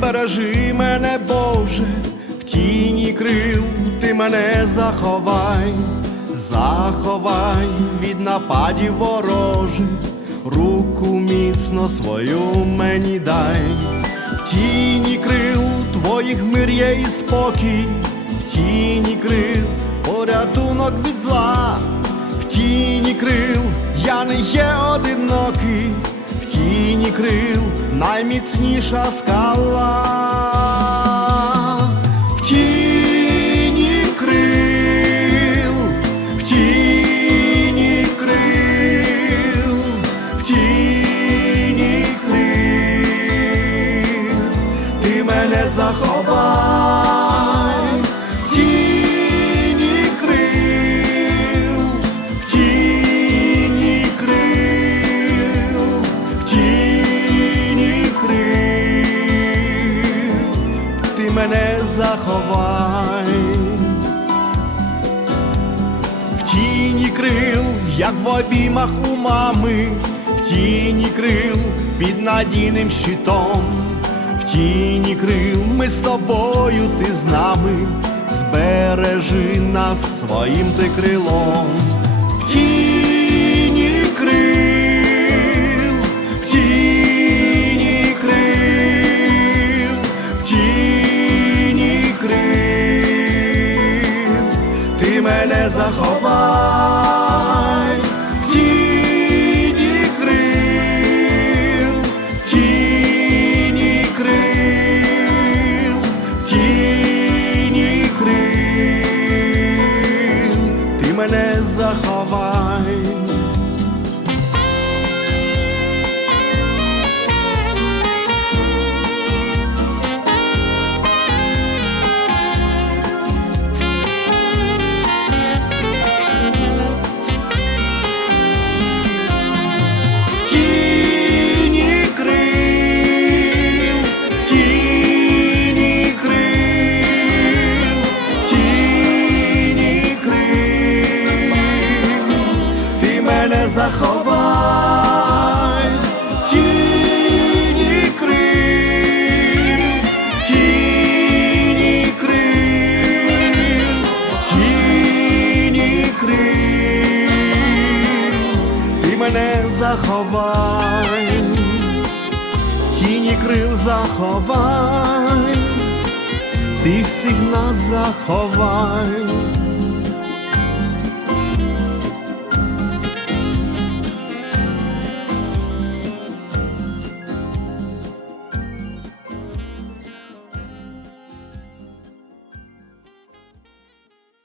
збережи мене, Боже, в тіні крил ти мене заховай, заховай від нападів ворожих, руку міцно свою мені дай, в тіні крил твоїх мир є і спокій, в тіні крил порятунок від зла, в тіні крил я не є одинокий, тіні крил найміцніша скала. В тіні крил, в тіні крил, в тіні крил, ти мене заховай, заховай. В тіні крил, як в обіймах у мами, в тіні крил під надійним щитом, в тіні крил ми з тобою, ти з нами, збережи нас своїм ти крилом. Ти мене заховай, тіні крил, тіні крил, тіні крил, ти мене заховай. Заховай, тіні крил, тіні крил, тіні крил, ти мене заховай, тіні крил заховай, ти всіх нас заховай.